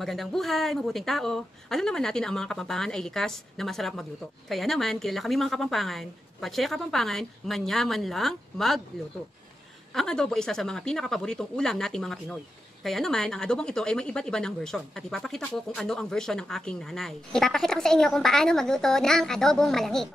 Magandang buhay, mabuting tao. Alam naman natin na ang mga Kapampangan ay likas na masarap magluto. Kaya naman, kilala kami mga Kapampangan, Patsya Kapampangan, manyaman lang magluto. Ang adobo isa sa mga pinakapaboritong ulam nating mga Pinoy. Kaya naman, ang adobong ito ay may iba't iba ng version. At ipapakita ko kung ano ang version ng aking nanay. Ipapakita ko sa inyo kung paano magluto ng adobong malangi.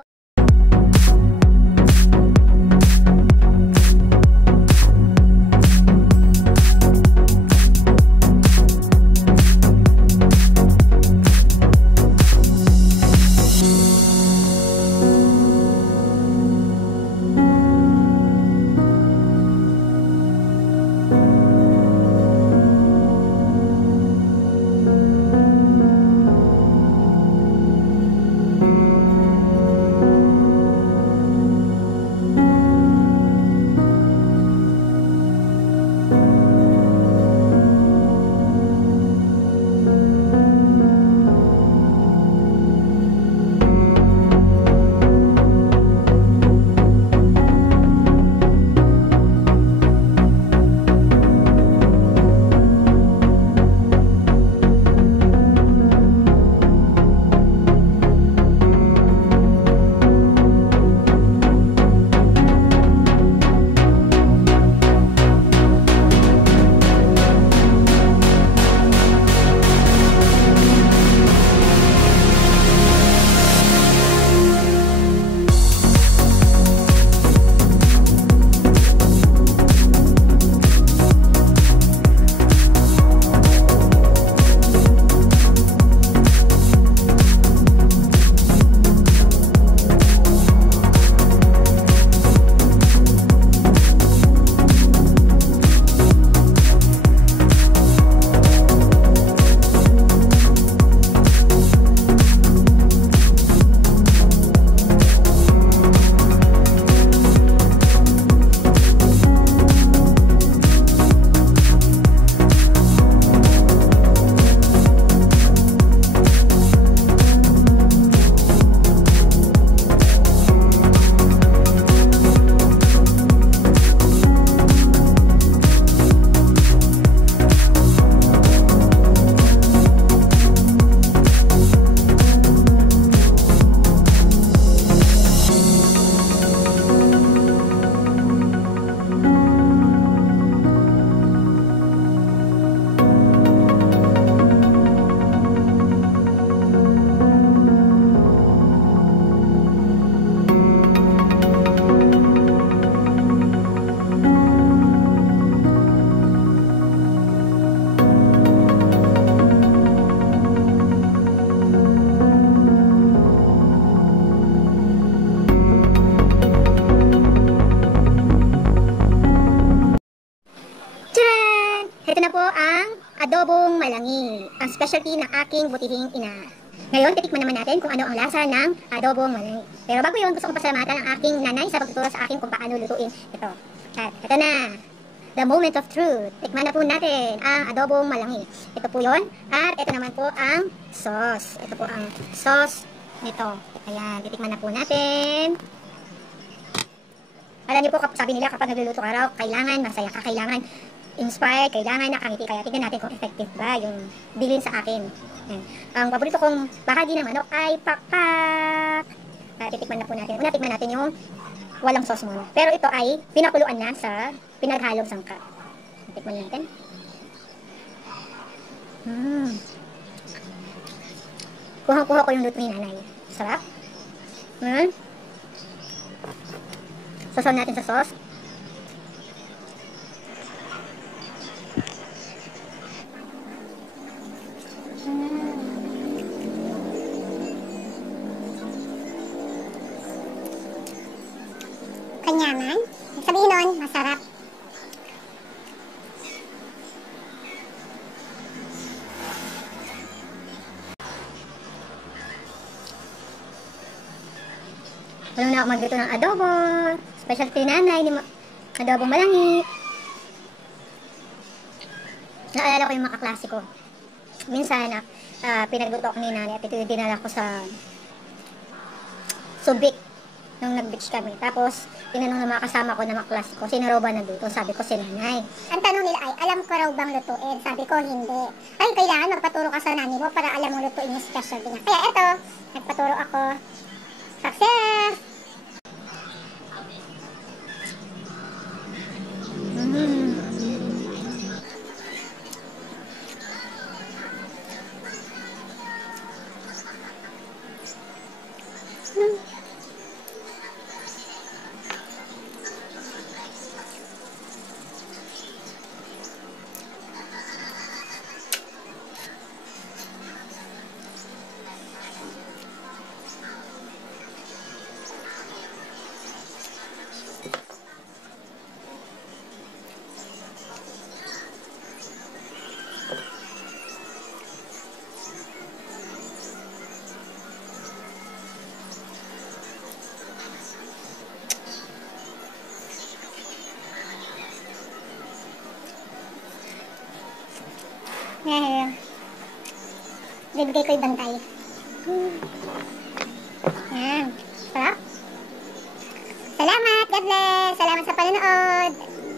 Ito na po ang adobong malangi, ang specialty ng aking butihing ina. Ngayon, titikman naman natin kung ano ang lasa ng adobong malangi. Pero bago yun, gusto kong pasalamatan ang aking nanay sa pagtuturo sa akin kung paano lutuin ito. At ito na, the moment of truth. Tikman na po natin ang adobong malangi. Ito po yun. At ito naman po ang sauce. Ito po ang sauce nito. Ayan, titikman na po natin. Alam niyo po, sabi nila kapag nagluluto ka raw, kailangan masaya ka, kailangan inspired, kailangan nakangiti. Kaya tignan natin kung effective ba yung bilin sa akin. Ayan. Ang paborito kong bahagi ng manok ay pakpak. Titikman na po natin. Una, tikman natin yung walang sauce muna. Pero ito ay pinakuluan na sa pinaghalong sangka. Tikman natin. Kuhang-kuha ko yung luto ni nanay. Sarap. Sasaw natin sa sauce. Kanyaman. Sabihin nun, masarap. Walang na ako magluto ng adobo. Specialty nanay ni adobong malangi. Naalala ko yung mga kaklase ko. Minsan, pinagluto ko ni nanay at ito yung dinala ko sa Subic. nung nag-beach kami. Tapos, tinanong ng mga kasama ko na mga klase ko, sino raw ba nagluto? Sabi ko, si nanay. Ang tanong nila ay, alam ko raw bang lutuin? Sabi ko, hindi. Ay, kailangan magpaturo ka sa nanay mo para alam mo lutuin yung specialty niya. Kaya eto, nagpaturo ako. Success! Ngayon, bibigay ko yung bantay. Yan. Sarap. Salamat, God bless. Salamat sa panonood.